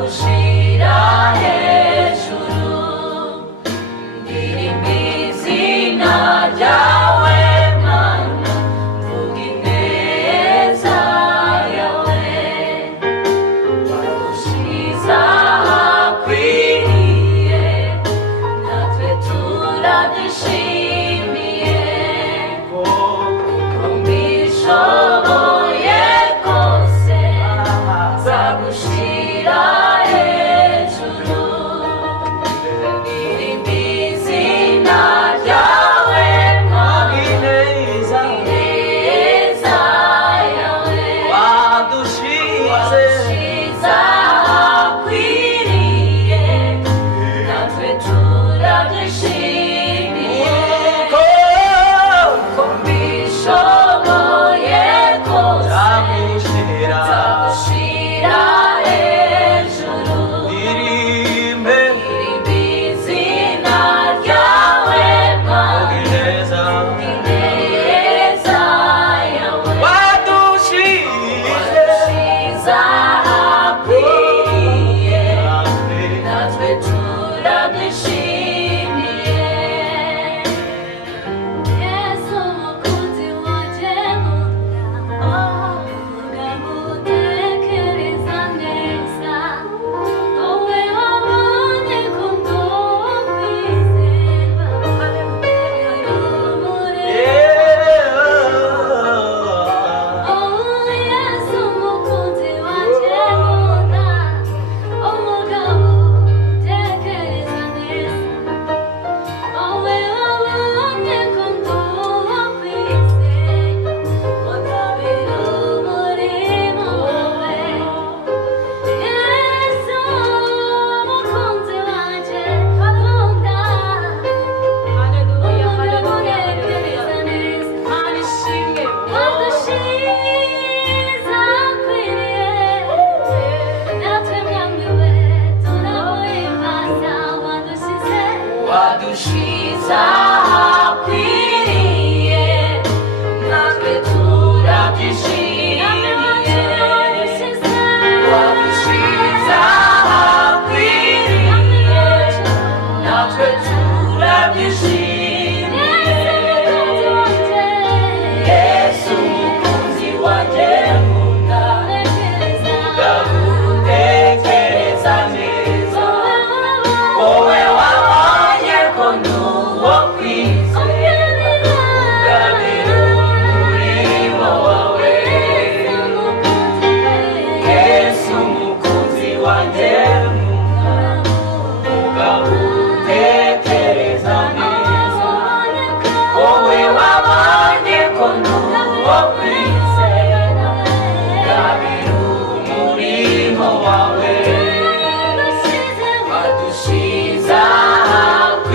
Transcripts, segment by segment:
zagushira hejuru ndirimba izina ryawe Mana mvuga ineza yawe wagushize ahakwiriye natwe turabyishimiye mbishoboye kose zagushira hejuru ndirimba izina ryawe Mana ineza yawe wagushize ahakwiriye natwe turabyishimiye ko mbishoboye kose zagushira hejuru ndirimba izina ryawe Mana ineza yawe wagushize ahakwiriye natwe turabyishimiye Yesu mukunzi wanjye nkunda umugabo utekereza neza wowe wabonye ko ndokwizerwa Yesu mukunzi wanjye nkunda umugabo utekereza neza wowe wabonye ko ndokwizerwa utabira umurimo wawe Yesu mukunzi wanjye nkunda umugabo utekereza neza wagushize ahakwiriye natwe mwami we turaguhimbaza wagushize ahakwiriye natwe turabyishimiye wagushize ahakwiriye natwe turabyishimiye Yesu mukunzi wanjye nkunda umugabo utekereza neza wowe wabonye ko ndi uwo kwizerwa ugabira umurimo wawe Yesu mukunzi wanjye nkunda umugabo utekereza neza wowe wabonye ko ndi uwo kwizerwa ugabira umurimo wawe wagushize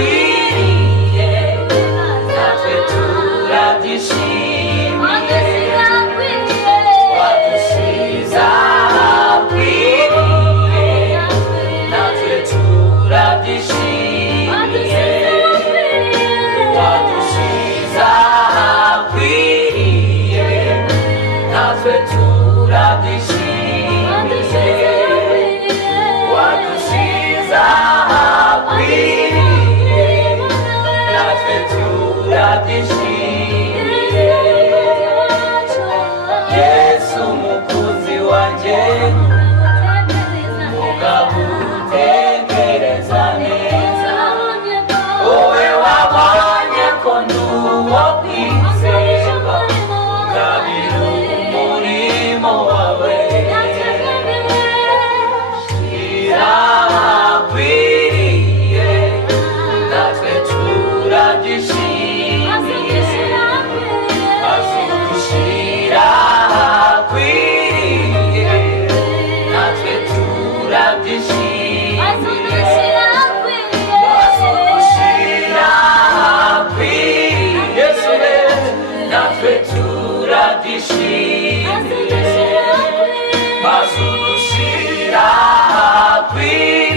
ahakwiriye natwe turabyishimiye wagushize ahakwiriye natwe turabyishimiye wagushize ahakwiriye natwe turabyishimiye wagushize ahakwiriye natwe turabyishimiye Yesu mukunzi wanjye umugabo utekereza neza wowe wabonye ko ndi uwo kwizerwa ugabira umurimo wawe ahakwiriye natwe turabyishimiye azugushira ahakwiriye natwe turabyishimiye azugushira ahakwiriye natwe turabyishimiye azugushira ahakwiriye